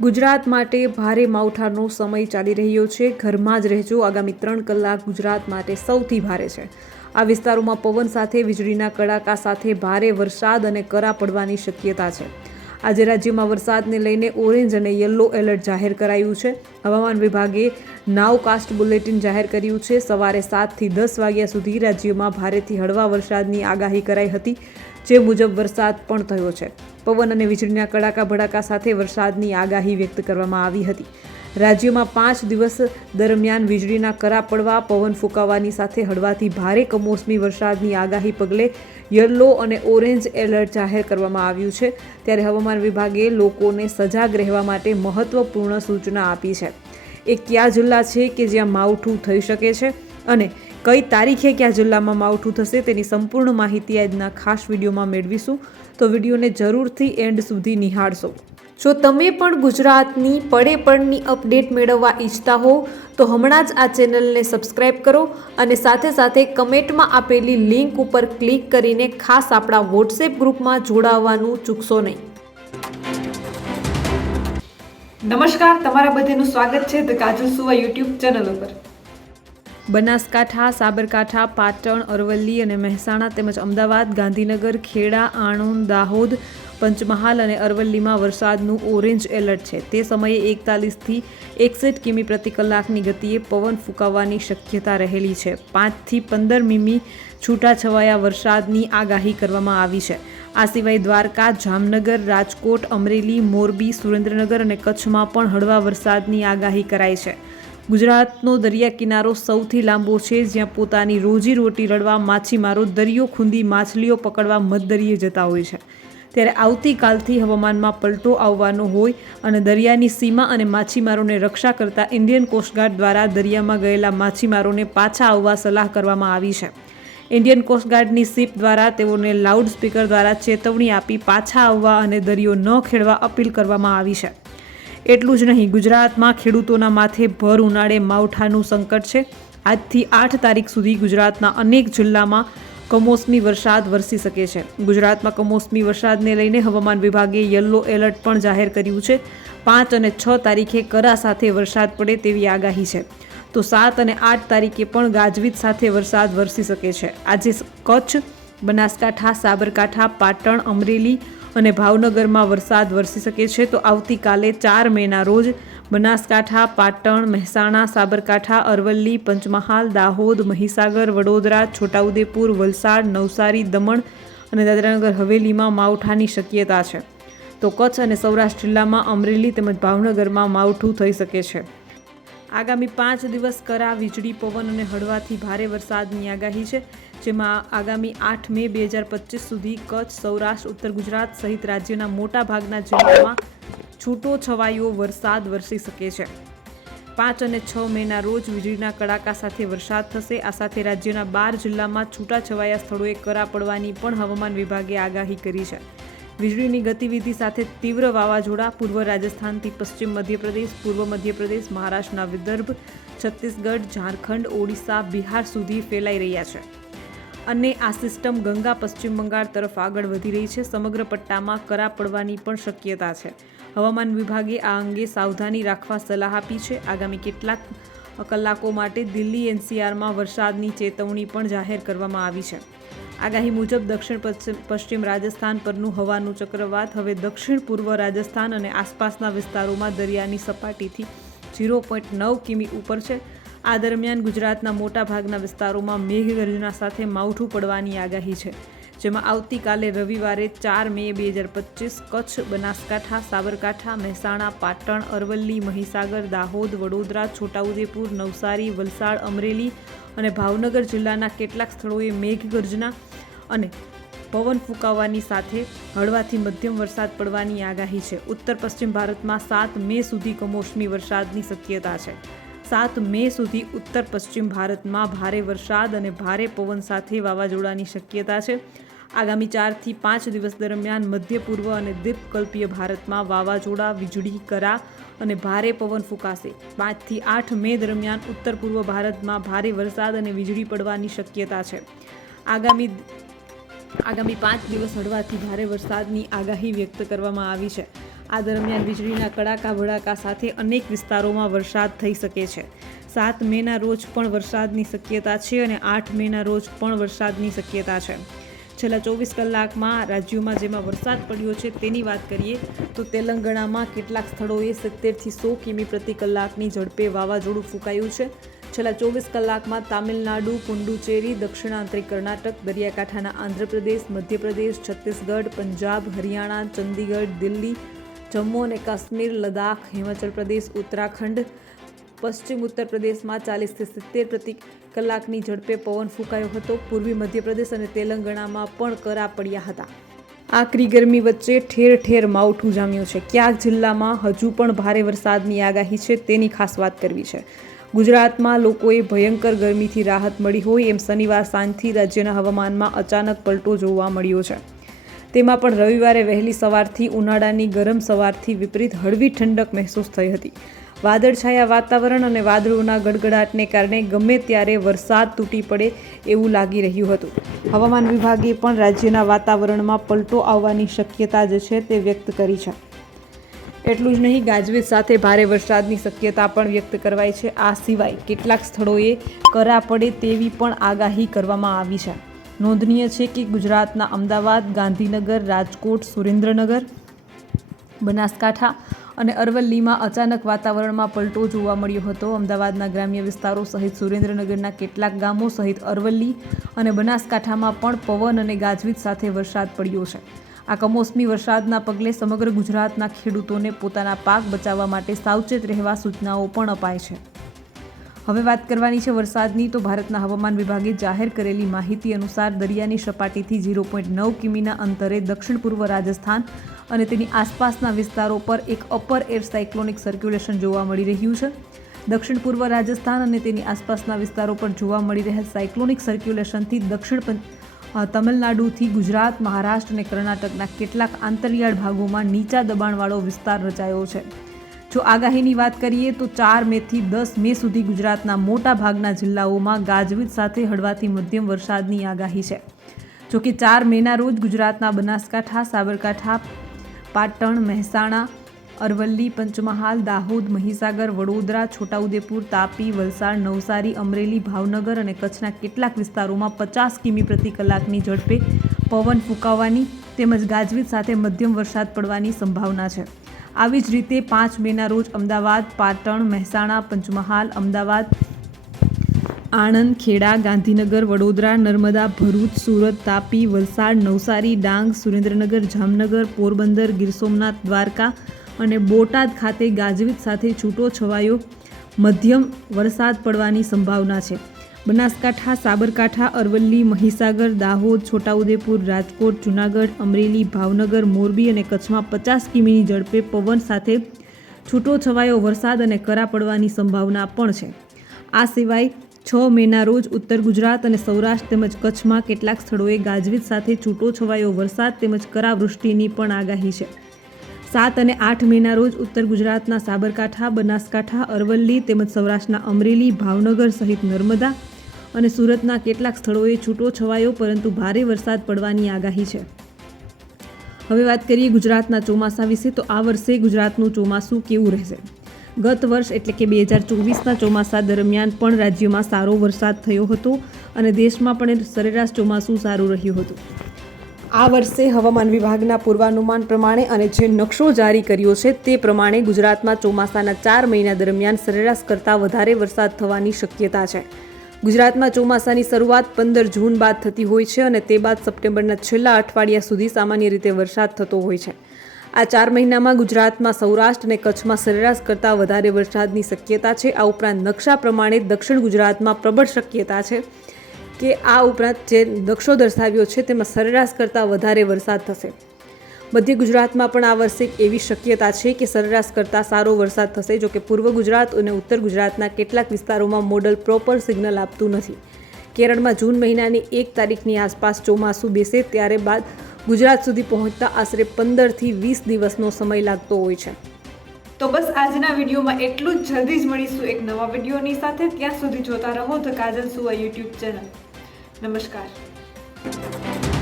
ગુજરાત માટે ભારે માવઠાનો સમય ચાલી રહ્યો છે. ઘરમાં જ રહેજો. આગામી ત્રણ કલાક ગુજરાત માટે સૌથી ભારે છે. આ વિસ્તારોમાં પવન સાથે, વીજળીના કડાકા સાથે ભારે વરસાદ અને કરા પડવાની શક્યતા છે. આજે રાજ્યમાં વરસાદને લઈને ઓરેન્જ અને યલો એલર્ટ જાહેર કરાયું છે. હવામાન વિભાગે નાવકાસ્ટ બુલેટિન જાહેર કર્યું છે. સવારે સાતથી દસ વાગ્યા સુધી રાજ્યમાં ભારેથી હળવા વરસાદની આગાહી કરાઈ હતી. જે મુજબ વરસાદ પણ થયો છે. પવન અને વીજળીના કડાકા ભડાકા સાથે વરસાદની આગાહી વ્યક્ત કરવામાં આવી હતી. રાજ્યમાં પાંચ દિવસ દરમિયાન વીજળીના કરા પડવા, પવન ફૂંકાવાની સાથે હળવાથી ભારે કમોસમી વરસાદની આગાહી પગલે યલો અને ઓરેન્જ એલર્ટ જાહેર કરવામાં આવ્યું છે. ત્યારે હવામાન વિભાગે લોકોને સજાગ રહેવા માટે મહત્વપૂર્ણ સૂચના આપી છે. એ કયા જિલ્લા છે કે જ્યાં માવઠું થઈ શકે છે અને કઈ તારીખે કયા જિલ્લામાં માવઠું થશે તેની સંપૂર્ણ માહિતી આજના ખાસ વિડીયોમાં મેળવીશું. તો વિડીયોને જરૂરથી એન્ડ સુધી નિહાળશો. જો તમે પણ ગુજરાતની પડે પડની અપડેટ મેળવવા ઈચ્છતા હો, તો હમણાં જ આ ચેનલને સબસ્ક્રાઇબ કરો અને સાથે સાથે કમેન્ટમાં આપેલી લિંક ઉપર ક્લિક કરીને ખાસ આપણા વોટ્સએપ ગ્રુપમાં જોડાવવાનું ચૂકશો નહીં. નમસ્કાર, તમારા બધાનું સ્વાગત છે ધ કાજલ સુવા યુટ્યુબ ચેનલ ઉપર. બનાસકાંઠા, સાબરકાંઠા, પાટણ, અરવલ્લી અને મહેસાણા તેમજ અમદાવાદ, ગાંધીનગર, ખેડા, આણંદ, દાહોદ, પંચમહાલ અને અરવલ્લીમાં વરસાદનું ઓરેન્જ એલર્ટ છે. તે સમયે એકતાલીસથી એકસઠ કિમી પ્રતિ કલાકની ગતિએ પવન ફૂંકાવાની શક્યતા રહેલી છે. પાંચથી પંદર મીમી છૂટાછવાયા વરસાદની આગાહી કરવામાં આવી છે. આ સિવાય દ્વારકા, જામનગર, રાજકોટ, અમરેલી, મોરબી, સુરેન્દ્રનગર અને કચ્છમાં પણ હળવા વરસાદની આગાહી કરાઈ છે. ગુજરાતનો દરિયા કિનારો સૌથી લાંબો છે, જ્યાં પોતાની રોજીરોટી રડવા, માછીમારો દરિયો ખૂંદી, માછલીઓ પકડવા મધદરિયે જતા હોય છે. ત્યારે આવતીકાલથી હવામાનમાં પલટો આવવાનો હોય અને દરિયાની સીમા અને માછીમારોને રક્ષા કરતા ઇન્ડિયન કોસ્ટગાર્ડ દ્વારા દરિયામાં ગયેલા માછીમારોને પાછા આવવા સલાહ કરવામાં આવી છે. ઇન્ડિયન કોસ્ટગાર્ડની શિપ દ્વારા તેઓને લાઉડ સ્પીકર દ્વારા ચેતવણી આપી પાછા આવવા અને દરિયો ન ખેડવા અપીલ કરવામાં આવી છે. એટલું જ નહીં, ગુજરાતમાં ખેડૂતોના માથે ભર ઉનાળે માવઠાનું સંકટ છે. આજથી આઠ તારીખ સુધી ગુજરાતના અનેક જિલ્લામાં કમોસમી વરસાદ વરસી શકે છે. ગુજરાતમાં કમોસમી વરસાદને લઈને હવામાન વિભાગે યલો એલર્ટ પણ જાહેર કર્યું છે. પાંચ અને છ તારીખે કરા સાથે વરસાદ પડે તેવી આગાહી છે. તો સાત અને આઠ તારીખે પણ ગાજવીજ સાથે વરસાદ વરસી શકે છે. આજે કચ્છ, બનાસકાંઠા, સાબરકાંઠા, પાટણ, અમરેલી અને ભાવનગરમાં વરસાદ વરસી શકે છે, તો આવતીકાલે ચાર મેના રોજ બનાસકાંઠા, પાટણ, મહેસાણા, સાબરકાંઠા, અરવલ્લી, પંચમહાલ, દાહોદ, મહીસાગર, વડોદરા, છોટાઉદેપુર, વલસાડ, નવસારી, દમણ અને દાદરાનગર હવેલીમાં માવઠાની શક્યતા છે. તો કચ્છ અને સૌરાષ્ટ્ર જિલ્લામાં અમરેલી તેમજ ભાવનગરમાં માવઠું થઈ શકે છે. આગામી પાંચ દિવસ કરા, વીજળી, પવન અને હળવાથી ભારે વરસાદની આગાહી છે, જેમાં આગામી આઠ મે બે હજાર પચીસ સુધી કચ્છ, સૌરાષ્ટ્ર, ઉત્તર ગુજરાત સહિત રાજ્યના મોટા ભાગના જિલ્લામાં છૂટો છવાયો વરસાદ વરસી શકે છે. પાંચ અને છ મેના રોજ વીજળીના કડાકા સાથે વરસાદ થશે. આ સાથે રાજ્યના બાર જિલ્લામાં છૂટાછવાયા સ્થળોએ કરા પડવાની પણ હવામાન વિભાગે આગાહી કરી છે. વીજળીની ગતિવિધિ સાથે તીવ્ર વાવાઝોડા પૂર્વ રાજસ્થાનથી પશ્ચિમ મધ્યપ્રદેશ, પૂર્વ મધ્યપ્રદેશ, મહારાષ્ટ્રના વિદર્ભ, છત્તીસગઢ, ઝારખંડ, ઓડિશા, બિહાર સુધી ફેલાઈ રહ્યા છે. અને આ સિસ્ટમ ગંગા પશ્ચિમ બંગાળ તરફ આગળ વધી રહી છે. સમગ્ર પટ્ટામાં કરા પડવાની પણ શક્યતા છે. હવામાન વિભાગે આ અંગે સાવધાની રાખવા સલાહ આપી છે. આગામી કેટલાક કલાકો માટે દિલ્હી એનસીઆરમાં વરસાદની ચેતવણી પણ જાહેર કરવામાં આવી છે. આગાહી મુજબ દક્ષિણ પશ્ચિમ રાજસ્થાન પરનું હવાનું ચક્રવાત હવે દક્ષિણ પૂર્વ રાજસ્થાન અને આસપાસના વિસ્તારોમાં દરિયાની સપાટીથી ઝીરો પોઈન્ટ નવ કિમી ઉપર છે. આ દરમિયાન ગુજરાતના મોટાભાગના વિસ્તારોમાં મેઘગર્જના સાથે માવઠું પડવાની આગાહી છે, જેમાં આવતીકાલે રવિવારે ચાર મે બે હજાર પચીસ કચ્છ, બનાસકાંઠા, સાબરકાંઠા, મહેસાણા, પાટણ, અરવલ્લી, મહીસાગર, દાહોદ, વડોદરા, છોટાઉદેપુર, નવસારી, વલસાડ, અમરેલી અને ભાવનગર જિલ્લાના કેટલાક સ્થળોએ મેઘગર્જના અને પવન ફૂંકાવાની સાથે હળવાથી મધ્યમ વરસાદ પડવાની આગાહી છે. ઉત્તર પશ્ચિમ ભારતમાં સાત મે સુધી કમોસમી વરસાદની શક્યતા છે. સાત મે સુધી ઉત્તર પશ્ચિમ ભારતમાં ભારે વરસાદ અને ભારે પવન સાથે વાવાઝોડાની શક્યતા છે. આગામી ચારથી પાંચ દિવસ દરમિયાન મધ્ય પૂર્વ અને દ્વીપકલ્પીય ભારતમાં વાવાઝોડા, વીજળી, કરા અને ભારે પવન ફૂંકાશે. પાંચથી આઠ મે દરમિયાન ઉત્તર પૂર્વ ભારતમાં ભારે વરસાદ અને વીજળી પડવાની શક્યતા છે. આગામી આગામી પાંચ દિવસ હળવાથી ભારે વરસાદની આગાહી વ્યક્ત કરવામાં આવી છે. આ દરમિયાન વીજળીના કડાકા, ભડાકા સાથે અનેક વિસ્તારોમાં વરસાદ થઈ શકે છે. સાત મેના રોજ પણ વરસાદની શક્યતા છે અને આઠ મેના રોજ પણ વરસાદની શક્યતા છે. છેલ્લા ચોવીસ કલાકમાં રાજ્યોમાં જેમાં વરસાદ પડ્યો છે તેની વાત કરીએ તો તેલંગાણામાં કેટલાક સ્થળોએ સિત્તેરથી સો કિમી પ્રતિ કલાકની ઝડપે વાવાઝોડું ફૂંકાયું છે. છેલ્લા ચોવીસ કલાકમાં તામિલનાડુ, પુંડુચેરી દક્ષિણાંતરિક કર્ણાટક, દરિયાકાંઠાના આંધ્રપ્રદેશ, મધ્યપ્રદેશ, છત્તીસગઢ, પંજાબ, હરિયાણા, ચંદીગઢ, દિલ્હી, જમ્મુ અને કાશ્મીર, લદ્દાખ, હિમાચલ પ્રદેશ, ઉત્તરાખંડ પશ્ચિમ ઉત્તર પ્રદેશમાં ચાલીસથી સિત્તેર પ્રતિ કલાકની ઝડપે પવન ફૂંકાયો હતો. પૂર્વી મધ્યપ્રદેશ અને તેલંગાણામાં પણ કરા પડ્યા હતા. આકરી ગરમી વચ્ચે ઠેર ઠેર માવઠું જામ્યું છે. ક્યાંક જિલ્લામાં હજુ પણ ભારે વરસાદની આગાહી છે તેની ખાસ વાત કરવી છે. ગુજરાતમાં લોકોએ ભયંકર ગરમીથી રાહત મળી હોય એમ શનિવાર સાંજથી રાજ્યના હવામાનમાં અચાનક પલટો જોવા મળ્યો છે. તેમાં પણ રવિવારે વહેલી સવારથી ઉનાળાની ગરમ સવારથી વિપરીત હળવી ઠંડક મહેસૂસ થઈ હતી. વાદળછાયા વાતાવરણ અને વાદળોના ગડગડાટને કારણે ગમે ત્યારે વરસાદ તૂટી પડે એવું લાગી રહ્યું હતું. હવામાન વિભાગે પણ રાજ્યના વાતાવરણમાં પલટો આવવાની શક્યતા જે છે તે વ્યક્ત કરી છે. એટલું જ નહીં, ગાજવીજ સાથે ભારે વરસાદની શક્યતા પણ વ્યક્ત કરવાઈ છે. આ સિવાય કેટલાક સ્થળોએ કરા પડે તેવી પણ આગાહી કરવામાં આવી છે. નોંધનીય છે કે ગુજરાતના અમદાવાદ, ગાંધીનગર, રાજકોટ, સુરેન્દ્રનગર, બનાસકાંઠા અને અરવલ્લીમાં અચાનક વાતાવરણમાં પલટો જોવા મળ્યો હતો. અમદાવાદના ગ્રામ્ય વિસ્તારો સહિત સુરેન્દ્રનગરના કેટલાક ગામો સહિત અરવલ્લી અને બનાસકાંઠામાં પણ પવન અને ગાજવીજ સાથે વરસાદ પડ્યો છે. આ કમોસમી વરસાદના પગલે સમગ્ર ગુજરાતના ખેડૂતોને પોતાના પાક બચાવવા માટે સાવચેત રહેવા સૂચનાઓ પણ અપાય છે. હવે વાત કરવાની છે વરસાદની, તો ભારતના હવામાન વિભાગે જાહેર કરેલી માહિતી અનુસાર દરિયાની સપાટીથી ઝીરો પોઈન્ટ નવ કિમીના અંતરે દક્ષિણ પૂર્વ રાજસ્થાન અને તેની આસપાસના વિસ્તારો પર એક અપર એર સાયક્લોનિક સર્ક્યુલેશન જોવા મળી રહ્યું છે. દક્ષિણ પૂર્વ રાજસ્થાન અને તેની આસપાસના વિસ્તારો પર જોવા મળી રહેલ સાયક્લોનિક સર્ક્યુલેશનથી દક્ષિણ તમિલનાડુથી ગુજરાત, મહારાષ્ટ્ર અને કર્ણાટકના કેટલાક આંતરિયાળ ભાગોમાં નીચા દબાણવાળો વિસ્તાર રચાયો છે. જો આગાહીની વાત કરીએ તો ચાર મેથી દસ મે સુધી ગુજરાતના મોટા ભાગના જિલ્લાઓમાં ગાજવીજ સાથે હળવાથી મધ્યમ વરસાદની આગાહી છે. જો કે ચાર મેના રોજ ગુજરાતના બનાસકાંઠા, સાબરકાંઠા પાટણ, મહેસાણા, અરવલ્લી, પંચમહાલ, દાહોદ, મહીસાગર, વડોદરા, છોટાઉદેપુર, તાપી, વલસાડ, નવસારી, અમરેલી, ભાવનગર અને કચ્છના કેટલાક વિસ્તારોમાં પચાસ કિમી પ્રતિ કલાકની ઝડપે પવન ફૂંકાવાની તેમજ ગાજવીજ સાથે મધ્યમ વરસાદ પડવાની સંભાવના છે. આવી જ રીતે પાંચ મેના રોજ અમદાવાદ, પાટણ, મહેસાણા, પંચમહાલ, અમદાવાદ આણંદ, ખેડા, ગાંધીનગર, વડોદરા, નર્મદા, ભરૂચ, સુરત, તાપી, વલસાડ, નવસારી, ડાંગ, સુરેન્દ્રનગર, જામનગર, પોરબંદર, ગીર સોમનાથ, દ્વારકા અને બોટાદ ખાતે ગાજવીજ સાથે છૂટો છવાયો મધ્યમ વરસાદ પડવાની સંભાવના છે. બનાસકાંઠા, સાબરકાંઠા, અરવલ્લી, મહીસાગર, દાહોદ, છોટાઉદેપુર, રાજકોટ, જૂનાગઢ, અમરેલી, ભાવનગર, મોરબી અને કચ્છમાં પચાસ કિમીની ઝડપે પવન સાથે છૂટો છવાયો વરસાદ અને કરા પડવાની સંભાવના પણ છે. આ સિવાય છ મેના રોજ ઉત્તર ગુજરાત અને સૌરાષ્ટ્ર તેમજ કચ્છમાં કેટલાક સ્થળોએ ગાજવીજ સાથે છૂટો છવાયો વરસાદ તેમજ કરાવૃષ્ટિની પણ આગાહી છે. સાત અને આઠ મેના રોજ ઉત્તર ગુજરાતના સાબરકાંઠા, બનાસકાંઠા, અરવલ્લી તેમજ સૌરાષ્ટ્રના અમરેલી, ભાવનગર સહિત નર્મદા અને સુરતના કેટલાક સ્થળોએ છૂટો છવાયો પરંતુ ભારે વરસાદ પડવાની આગાહી છે. હવે વાત કરીએ ગુજરાતના ચોમાસા વિશે તો આ વર્ષે ગુજરાતનું ચોમાસું કેવું રહેશે? ગત વર્ષ એટલે કે બે હજાર ચોવીસના ચોમાસા દરમિયાન પણ રાજ્યમાં સારો વરસાદ થયો હતો અને દેશમાં પણ સરેરાશ ચોમાસું સારું રહ્યું હતું. આ વર્ષે હવામાન વિભાગના પૂર્વાનુમાન પ્રમાણે અને જે નકશો જારી કર્યો છે તે પ્રમાણે ગુજરાતમાં ચોમાસાના ચાર મહિના દરમિયાન સરેરાશ કરતાં વધારે વરસાદ થવાની શક્યતા છે. ગુજરાતમાં ચોમાસાની શરૂઆત પંદર જૂન બાદ થતી હોય છે અને તે બાદ સપ્ટેમ્બરના છેલ્લા અઠવાડિયા સુધી સામાન્ય રીતે વરસાદ થતો હોય છે. આ ચાર મહિનામાં ગુજરાતમાં સૌરાષ્ટ્ર અને કચ્છમાં સરેરાશ કરતાં વધારે વરસાદની શક્યતા છે. આ ઉપરાંત નકશા પ્રમાણે દક્ષિણ ગુજરાતમાં પ્રબળ શક્યતા છે કે આ ઉપરાંત જે નકશો દર્શાવ્યો છે તેમાં સરેરાશ કરતાં વધારે વરસાદ થશે. મધ્ય ગુજરાતમાં પણ આ વર્ષે એવી શક્યતા છે કે સરેરાશ કરતાં સારો વરસાદ થશે, જો કે પૂર્વ ગુજરાત અને ઉત્તર ગુજરાતના કેટલાક વિસ્તારોમાં મોડલ પ્રોપર સિગ્નલ આપતું નથી. કેરળમાં જૂન મહિનાની એક તારીખની આસપાસ ચોમાસું બેસે ત્યારે બાદ ગુજરાત સુધી પહોંચતા આશરે પંદરથી વીસ દિવસનો સમય લાગતો હોય છે. તો બસ આજના વિડીયોમાં એટલું જ. જલ્દી જ મળીશું એક નવા વિડીયોની સાથે. ત્યાં સુધી જોતા રહો ધ કાજલ સુવા યુટ્યુબ ચેનલ. નમસ્કાર.